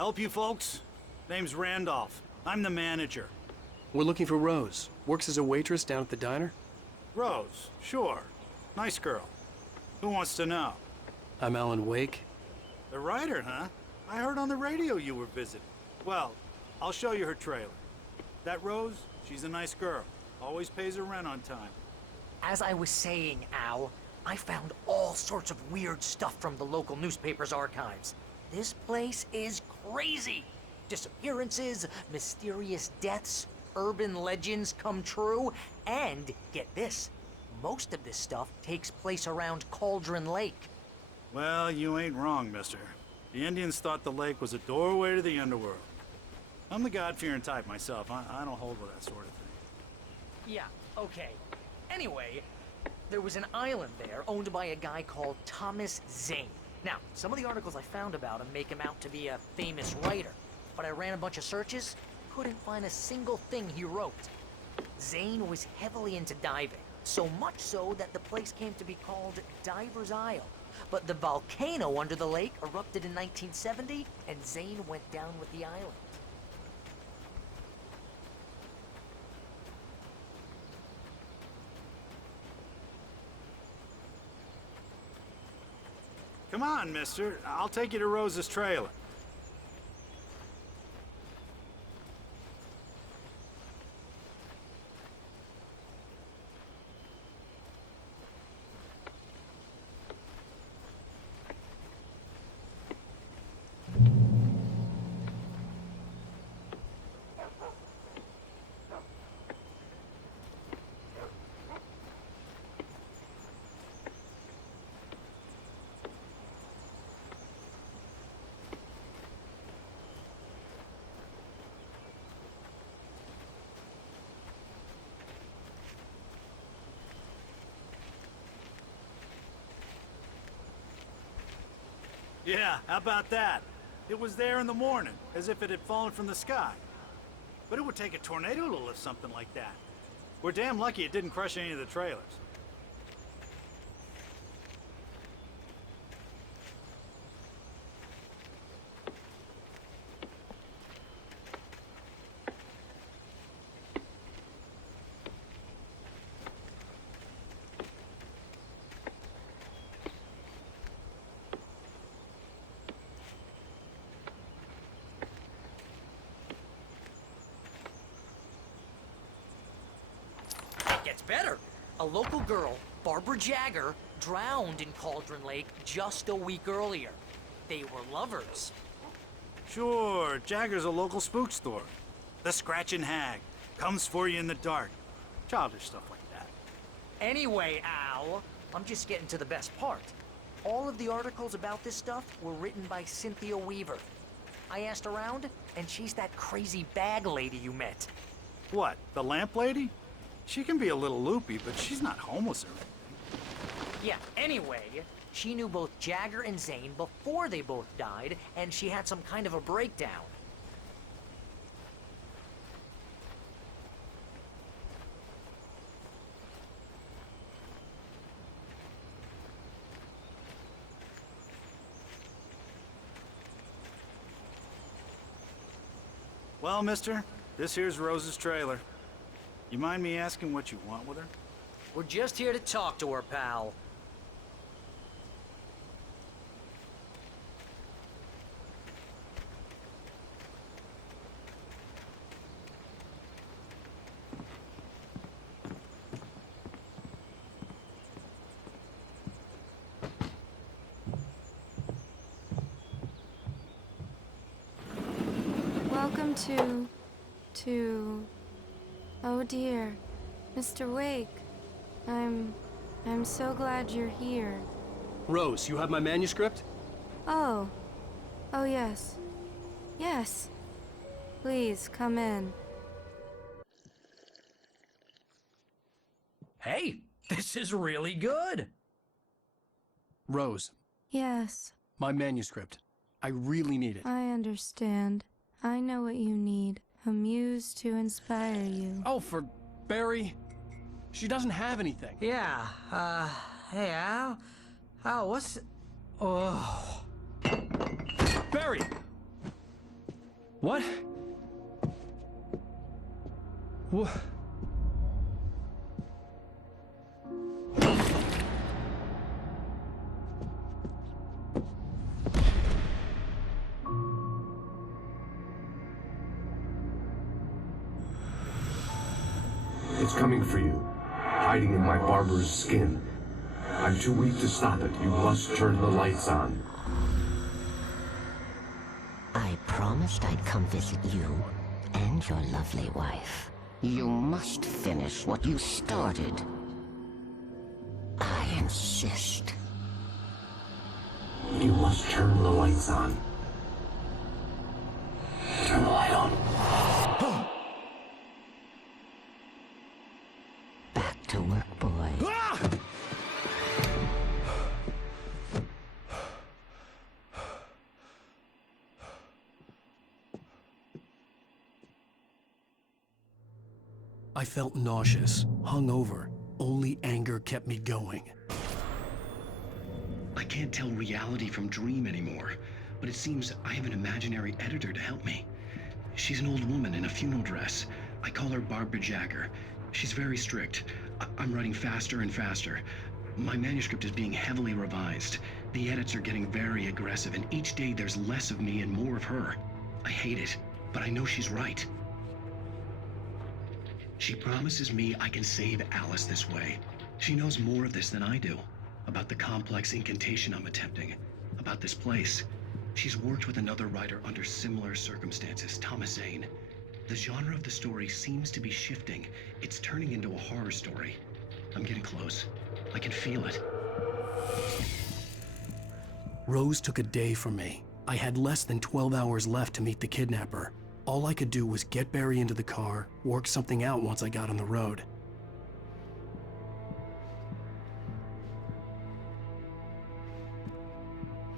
Help you folks? Name's Randolph. I'm the manager. We're looking for Rose. Works as a waitress down at the diner. Rose, sure. Nice girl. Who wants to know? I'm Alan Wake. The writer, huh? I heard on the radio you were visiting. Well, I'll show you her trailer. That Rose, she's a nice girl. Always pays her rent on time. As I was saying, Al, I found all sorts of weird stuff from the local newspaper's archives. This place is crazy. Disappearances, mysterious deaths, urban legends come true, and get this, most of this stuff takes place around Cauldron Lake. Well, you ain't wrong, mister. The Indians thought the lake was a doorway to the underworld. I'm the God-fearing type myself. I don't hold with that sort of thing. Yeah, okay. Anyway, there was an island there owned by a guy called Thomas Zane. Now, some of the articles I found about him make him out to be a famous writer, but I ran a bunch of searches, couldn't find a single thing he wrote. Zane was heavily into diving, so much so that the place came to be called Diver's Isle. But the volcano under the lake erupted in 1970, and Zane went down with the island. Come on, mister. I'll take you to Rose's trailer. Yeah, how about that? It was there in the morning, as if it had fallen from the sky. But it would take a tornado to lift something like that. We're damn lucky it didn't crush any of the trailers. Gets better. A local girl, Barbara Jagger, drowned in Cauldron Lake just a week earlier. They were lovers. Sure, Jagger's a local spook store. The Scratching Hag. Comes for you in the dark. Childish stuff like that. Anyway, Al, I'm just getting to the best part. All of the articles about this stuff were written by Cynthia Weaver. I asked around, and she's that crazy bag lady you met. What, the lamp lady? She can be a little loopy, but she's not homeless or anything. Yeah, anyway, she knew both Jagger and Zane before they both died, and she had some kind of a breakdown. Well, mister, this here's Rose's trailer. You mind me asking what you want with her? We're just here to talk to her, pal. Welcome to... Oh dear, Mr. Wake. I'm so glad you're here. Rose, you have my manuscript? Oh. Oh yes. Yes. Please, come in. Hey, this is really good. Rose, Yes, my manuscript. I really need it. I understand. I know what you need. A muse to inspire you. Oh, for Barry. She doesn't have anything. Yeah, hey, Al? Al, what's... Oh... Barry! What? What? It's coming for you, hiding in my barber's skin. I'm too weak to stop it. You must turn the lights on. I promised I'd come visit you and your lovely wife. You must finish what you started. I insist. You must turn the lights on. Turn the light on. Back to work, boy. I felt nauseous, hungover. Only anger kept me going. I can't tell reality from dream anymore, but it seems I have an imaginary editor to help me. She's an old woman in a funeral dress. I call her Barbara Jagger. She's very strict. I'm writing faster and faster. My manuscript is being heavily revised. The edits are getting very aggressive, and each day there's less of me and more of her. I hate it, but I know she's right. She promises me I can save Alice this way. She knows more of this than I do. About the complex incantation I'm attempting. About this place. She's worked with another writer under similar circumstances, Thomas Zane. The genre of the story seems to be shifting. It's turning into a horror story. I'm getting close. I can feel it. Rose took a day from me. I had less than 12 hours left to meet the kidnapper. All I could do was get Barry into the car, work something out once I got on the road.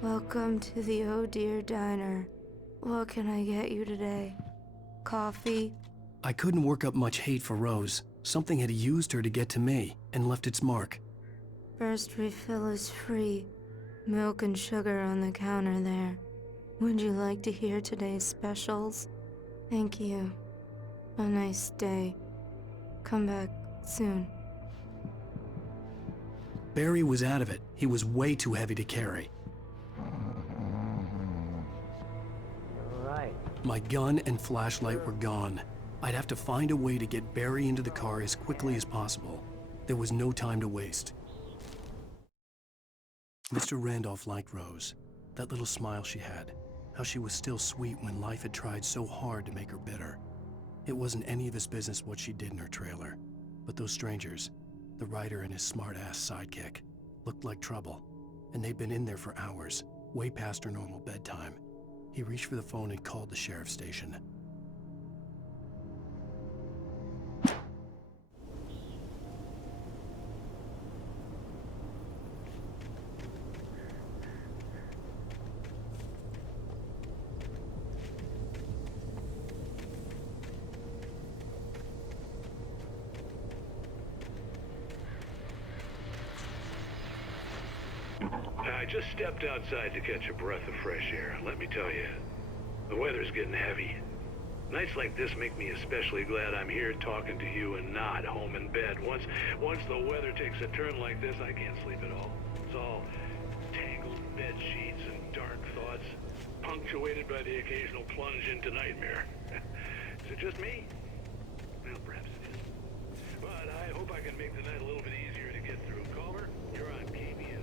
Welcome to the Oh Dear Diner. What can I get you today? Coffee? I couldn't work up much hate for Rose. Something had used her to get to me and left its mark. First refill is free. Milk and sugar on the counter there. Would you like to hear today's specials? Thank you. A nice day. Come back soon. Barry was out of it. He was way too heavy to carry. Right. My gun and flashlight were gone. I'd have to find a way to get Barry into the car as quickly as possible. There was no time to waste. Mr. Randolph liked Rose. That little smile she had. How she was still sweet when life had tried so hard to make her bitter. It wasn't any of his business what she did in her trailer. But those strangers, the writer and his smart-ass sidekick, looked like trouble. And they'd been in there for hours, way past her normal bedtime. He reached for the phone and called the sheriff's station. I just stepped outside to catch a breath of fresh air. Let me tell you, the weather's getting heavy. Nights like this make me especially glad I'm here talking to you and not home in bed. Once the weather takes a turn like this, I can't sleep at all. It's all tangled bed sheets and dark thoughts, punctuated by the occasional plunge into nightmare. Is it just me? Well, perhaps it is. But I hope I can make the night a little bit easier to get through. Caller, you're on KBF.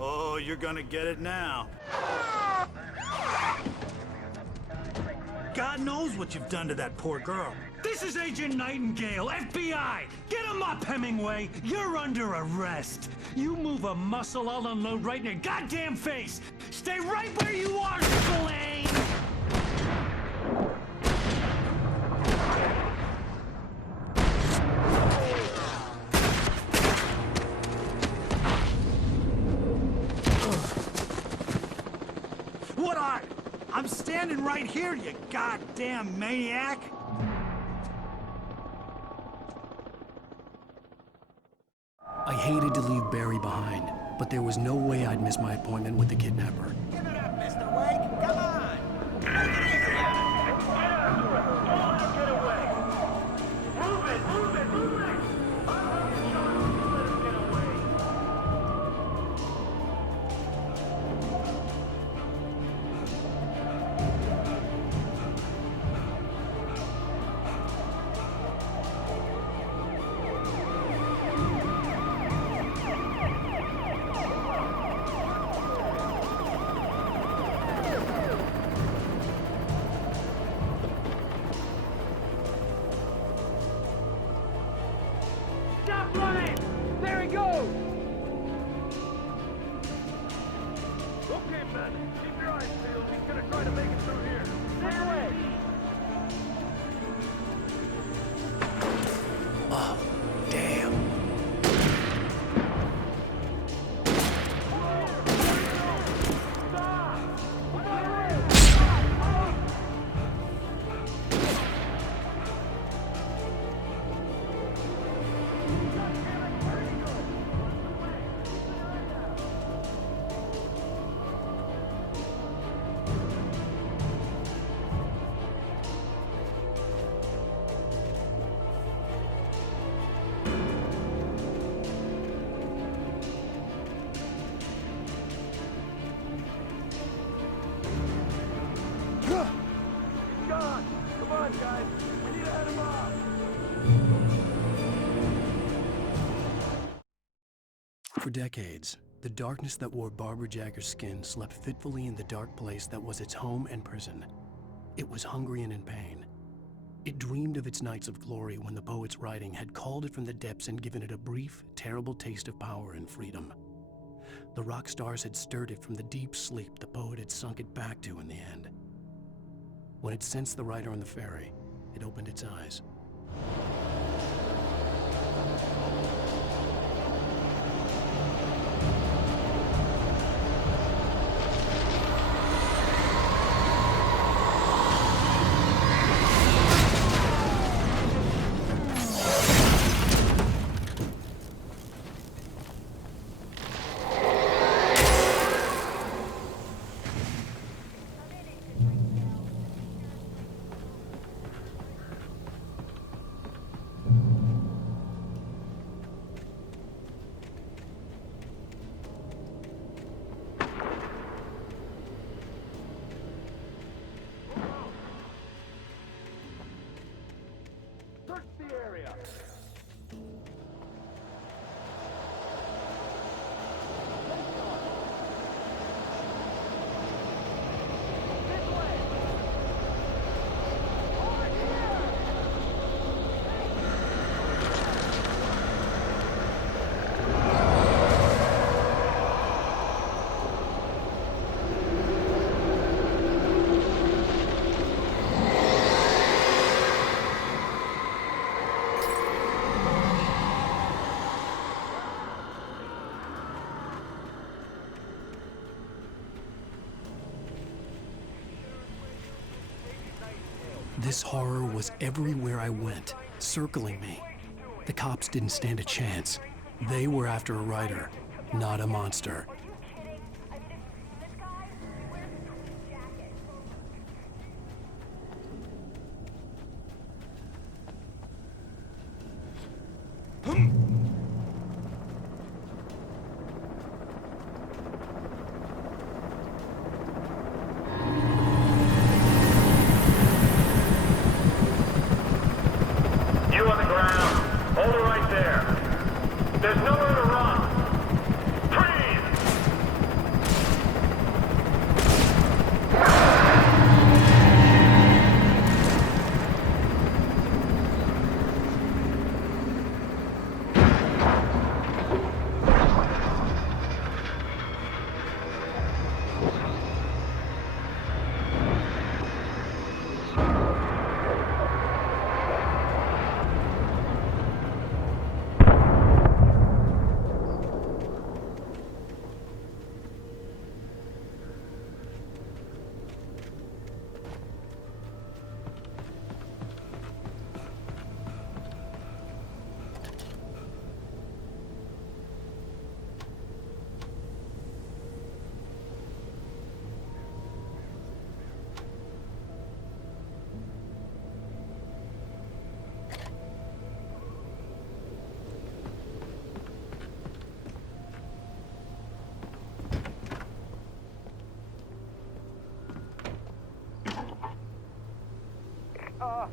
Oh, you're gonna get it now. God knows what you've done to that poor girl. This is Agent Nightingale, FBI! Get him up, Hemingway! You're under arrest! You move a muscle, I'll unload right in your goddamn face! Stay right where you are, Spillane! What are? I'm standing right here, you goddamn maniac! I hated to leave Barry behind, but there was no way I'd miss my appointment with the kidnapper. Give it up, Mr. Wake. Come on. Make it easy on him. Get after him! Don't let him get away! Move it! Move it! Move it! I'll have you shot if you let him get away! Stop running! There he goes! Okay, men. Keep your eyes peeled. He's gonna try to make it through here. This way! Oh, damn. He's gone! Come on, guys! We need to head him off! For decades, the darkness that wore Barbara Jagger's skin slept fitfully in the dark place that was its home and prison. It was hungry and in pain. It dreamed of its nights of glory when the poet's writing had called it from the depths and given it a brief, terrible taste of power and freedom. The rock stars had stirred it from the deep sleep the poet had sunk it back to in the end. When it sensed the writer on the ferry, it opened its eyes. Search the area! This horror was everywhere I went, circling me. The cops didn't stand a chance. They were after a writer, not a monster. You on the ground. Hold it right there. There's nowhere to run. Freeze!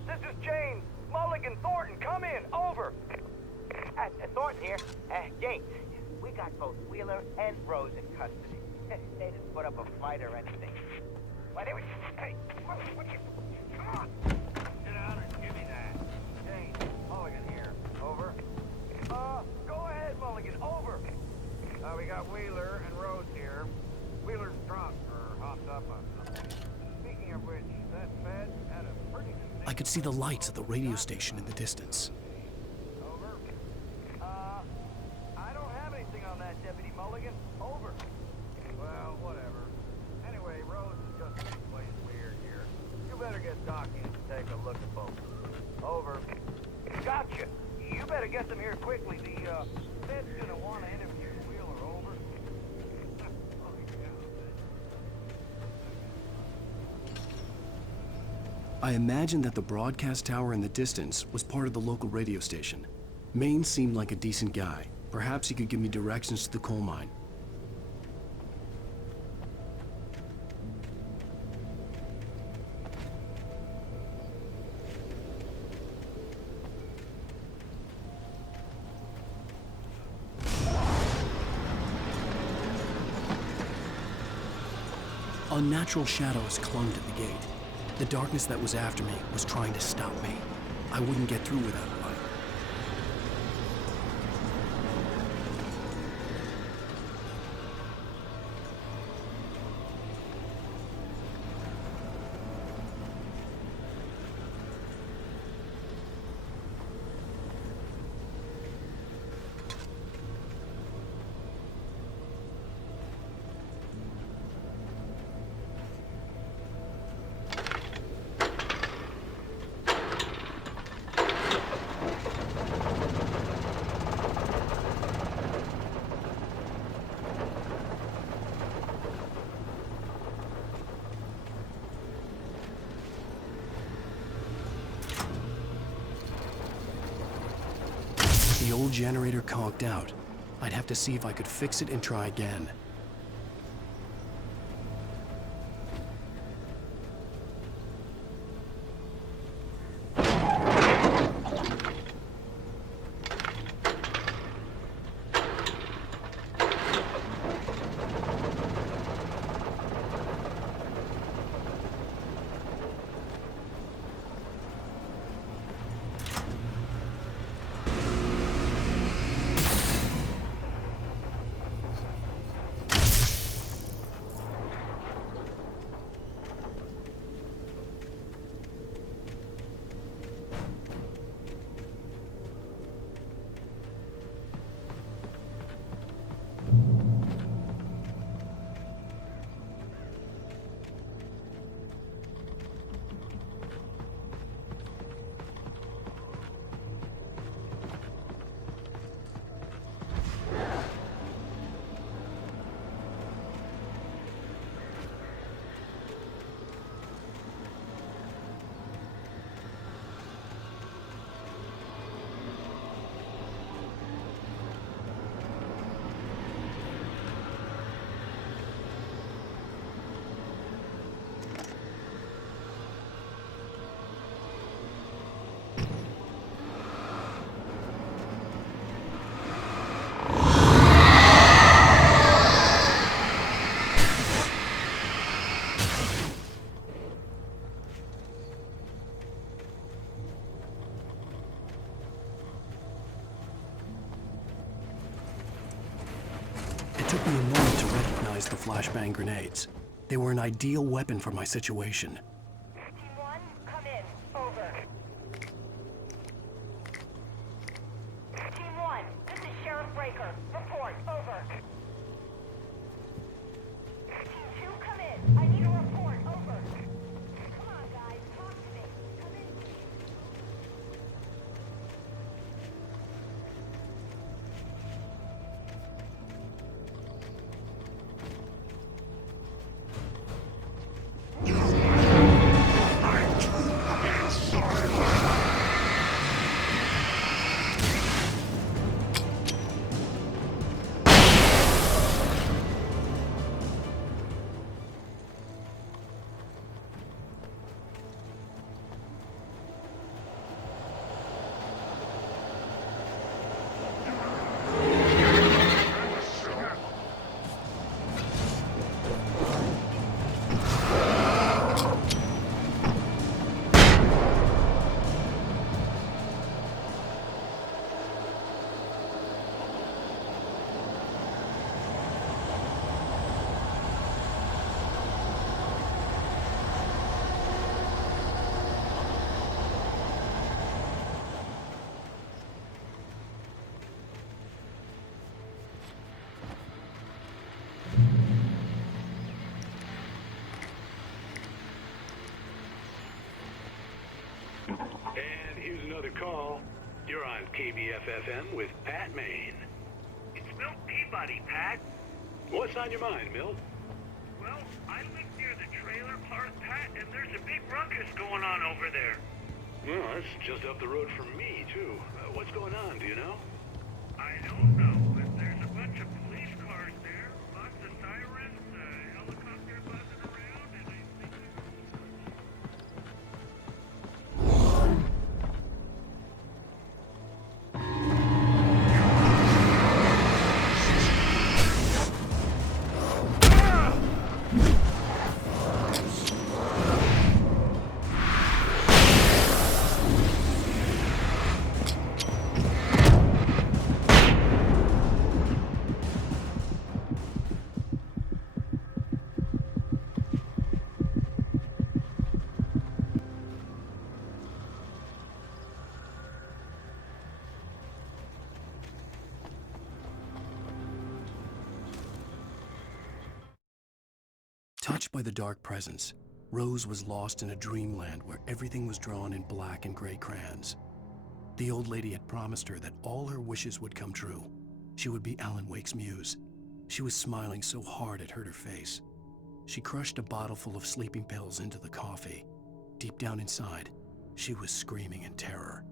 this is James. Mulligan, Thornton, come in. Over. Thornton here. James, we got both Wheeler and Rose in custody. They didn't put up a fight or anything. Why, they were... Hey, what you... Come on. Get out and give me that. James, Mulligan here. Over. Go ahead, Mulligan. Over. We got Wheeler and Rose here. Wheeler's drunk or hopped up on something. Speaking of which, that Fed had a pretty... I could see the lights of the radio station in the distance. Over. I don't have anything on that, Deputy Mulligan. Over. Well, whatever. Anyway, Rose is just making plays weird here. You better get Doc in to take a look at both. Over. Gotcha. You better get them here quickly. The Fed's gonna want to interview Wheeler. Over. I imagined that the broadcast tower in the distance was part of the local radio station. Maine seemed like a decent guy. Perhaps he could give me directions to the coal mine. Unnatural shadows clung to the gate. The darkness that was after me was trying to stop me. I wouldn't get through without a light. The old generator conked out. I'd have to see if I could fix it and try again. It took me a moment to recognize the flashbang grenades. They were an ideal weapon for my situation. Team 1, come in. Over. Team 1, this is Sheriff Breaker. Report. Over. Team 2, come in. I need a report. Over. Come on, guys. Talk to me. Come in. And here's another call. You're on KBFFM with Pat Maine. It's Milt Peabody, Pat. What's on your mind, Milt? Well, I live near the trailer park, Pat, and there's a big ruckus going on over there. Well, that's just up the road from me, too. What's going on, do you know? I don't know, but there's a bunch of police cars there, lots of sirens, helicopter buzzing around, and I think... Touched by the dark presence, Rose was lost in a dreamland where everything was drawn in black and gray crayons. The old lady had promised her that all her wishes would come true. She would be Alan Wake's muse. She was smiling so hard it hurt her face. She crushed a bottle full of sleeping pills into the coffee. Deep down inside, she was screaming in terror.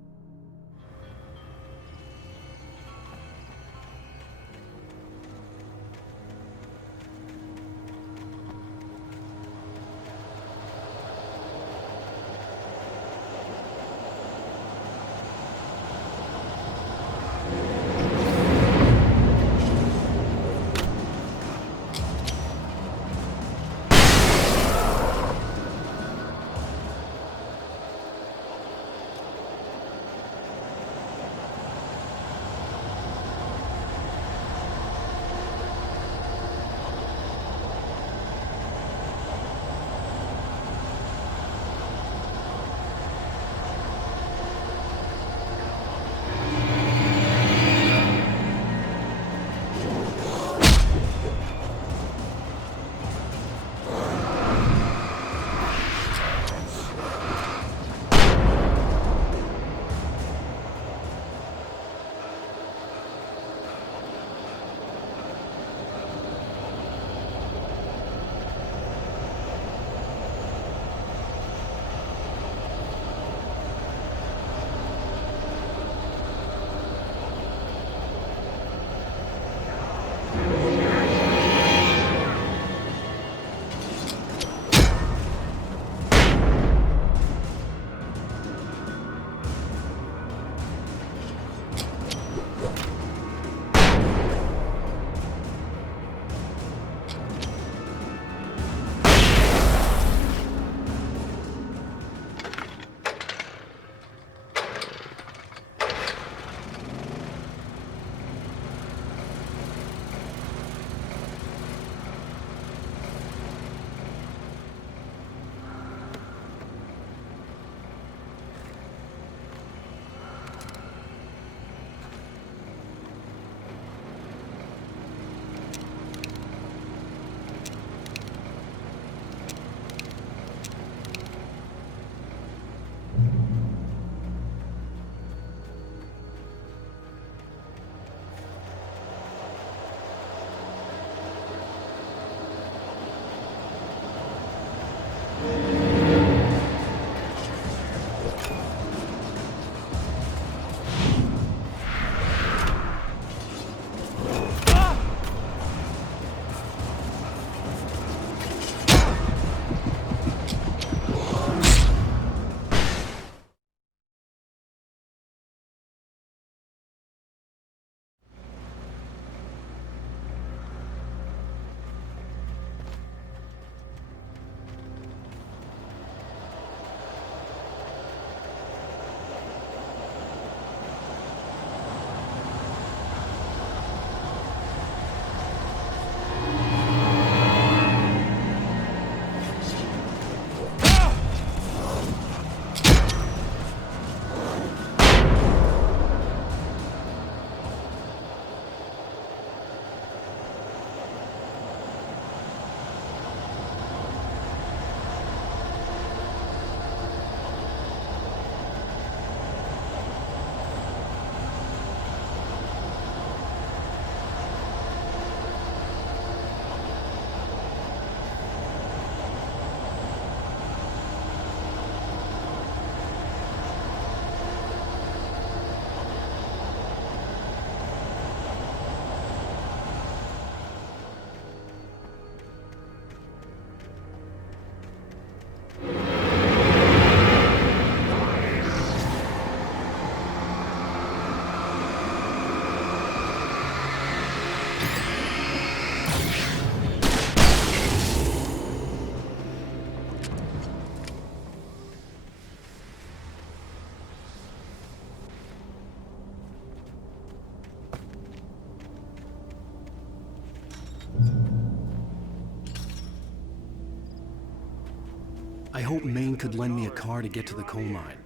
I hoped Maine could lend me a car to get to the coal mine.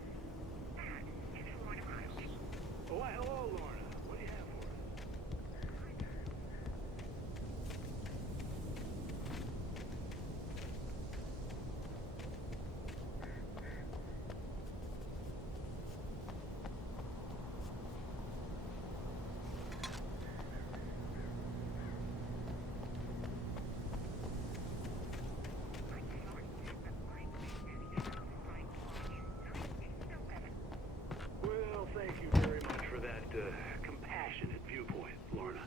Oh, hello, Lorna. What do you have for us? Well, thank you very much for that compassionate viewpoint, Lorna.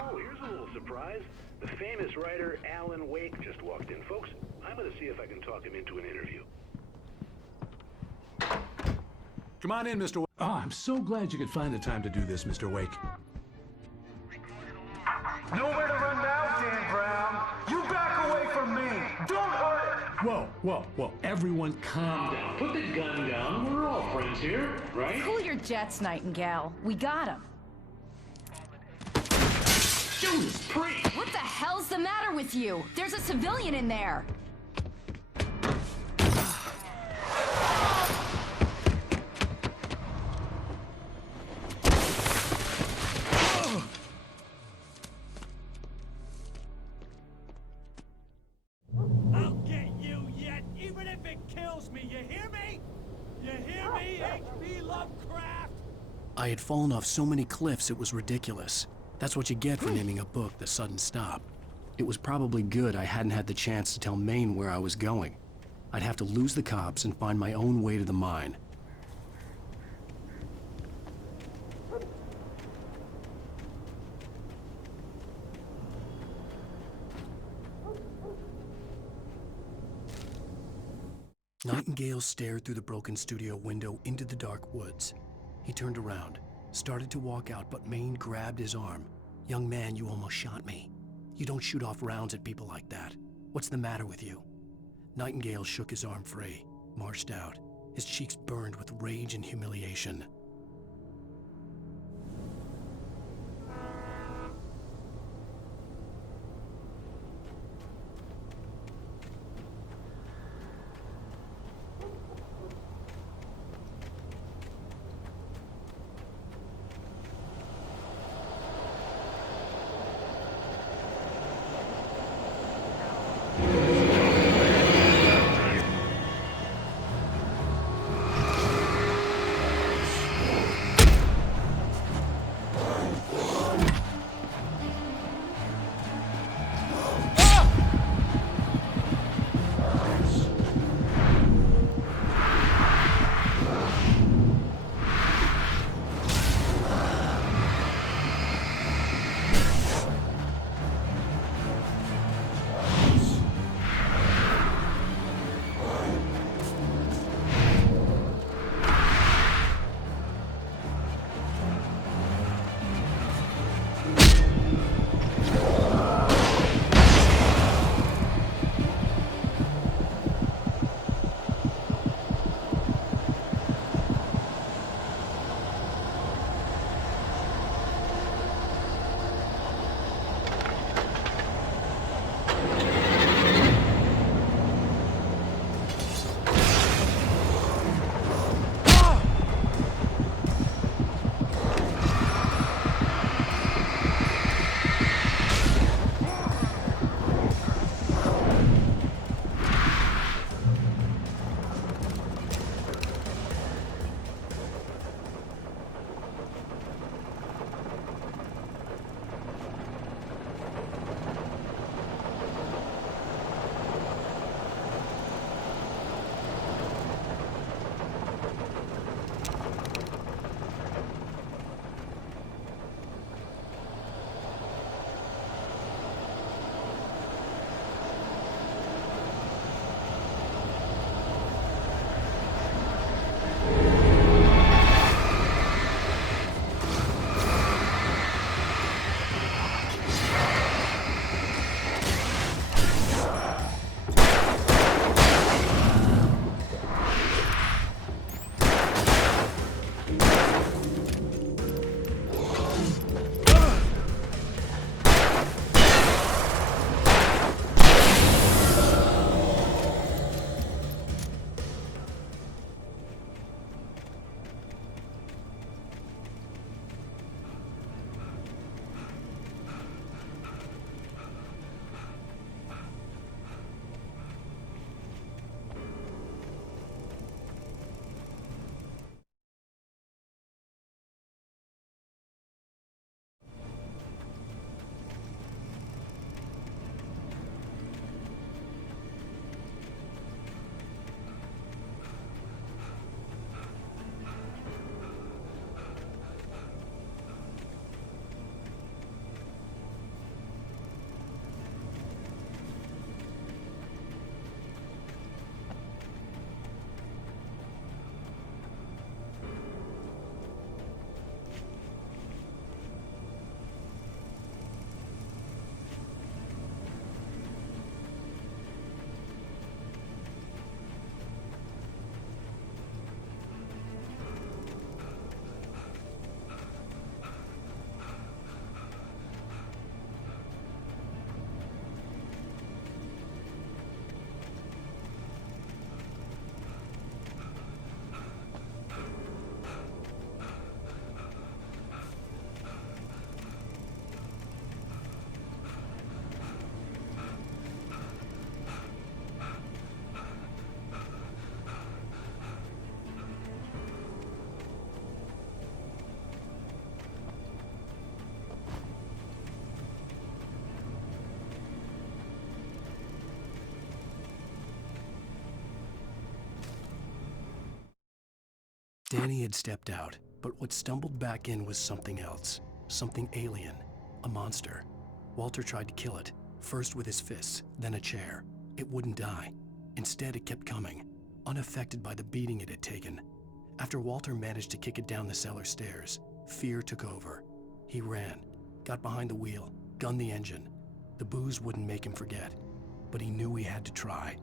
Oh, here's a little surprise. The famous writer Alan Wake just walked in. Folks, I'm going to see if I can talk him into an interview. Come on in, Mr. Wake. Oh, I'm so glad you could find the time to do this, Mr. Wake. Nowhere to run now, Dan Brown. You back away from me. Don't hurt it. Whoa. Everyone calm down. Put the gun down. We're all friends here, right? Cool your jets, Nightingale. We got him. Judas Priest! What the hell's the matter with you? There's a civilian in there. I'll get you yet, even if it kills me. You hear me? You hear me, H.P. Lovecraft? I had fallen off so many cliffs it was ridiculous. That's what you get for naming a book The Sudden Stop. It was probably good I hadn't had the chance to tell Maine where I was going. I'd have to lose the cops and find my own way to the mine. Nightingale stared through the broken studio window into the dark woods. He turned around, started to walk out, but Maine grabbed his arm. "Young man, you almost shot me. You don't shoot off rounds at people like that. What's the matter with you?" Nightingale shook his arm free, marched out. His cheeks burned with rage and humiliation. Danny had stepped out, but what stumbled back in was something else. Something alien. A monster. Walter tried to kill it, first with his fists, then a chair. It wouldn't die. Instead, it kept coming, unaffected by the beating it had taken. After Walter managed to kick it down the cellar stairs, fear took over. He ran, got behind the wheel, gunned the engine. The booze wouldn't make him forget, but he knew he had to try.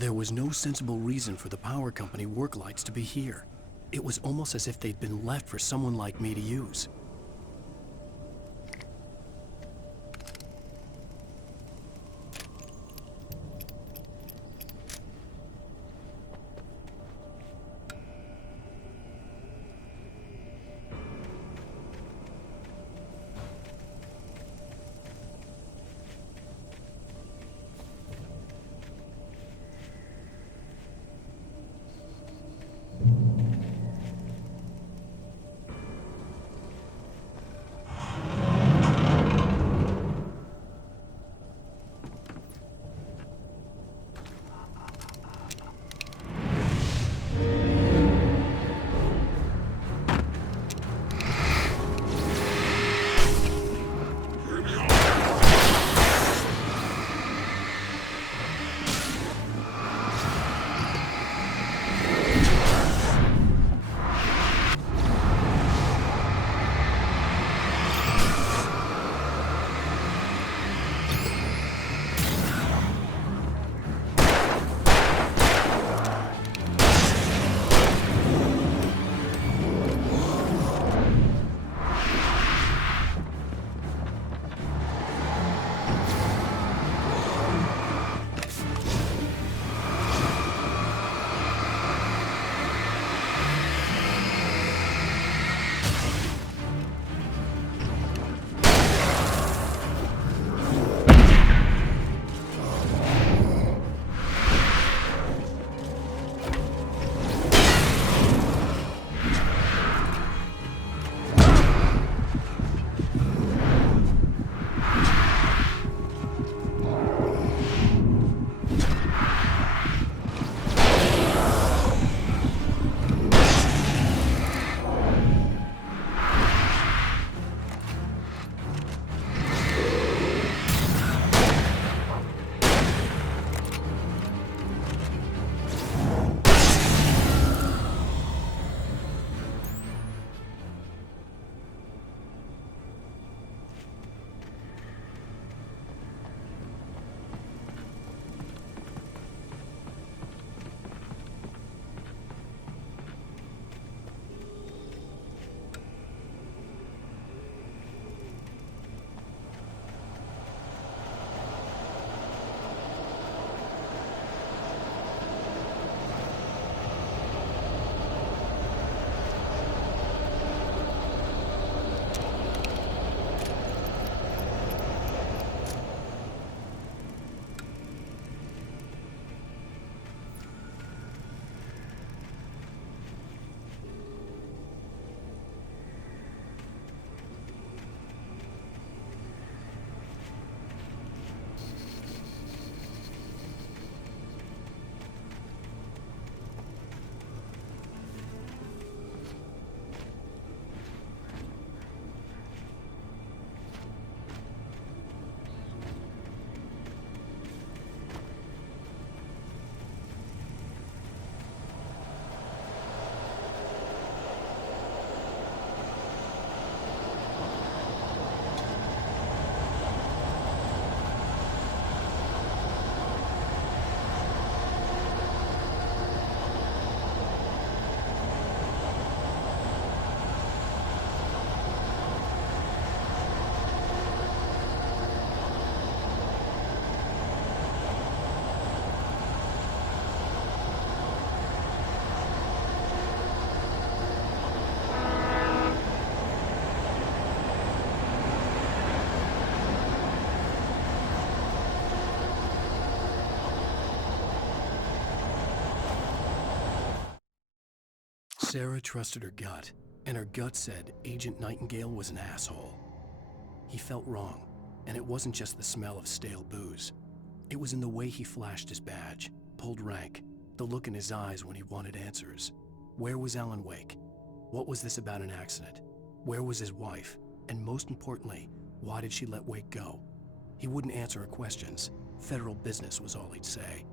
There was no sensible reason for the power company work lights to be here. It was almost as if they'd been left for someone like me to use. Sarah trusted her gut, and her gut said Agent Nightingale was an asshole. He felt wrong, and it wasn't just the smell of stale booze. It was in the way he flashed his badge, pulled rank, the look in his eyes when he wanted answers. Where was Alan Wake? What was this about an accident? Where was his wife? And most importantly, why did she let Wake go? He wouldn't answer her questions. Federal business was all he'd say.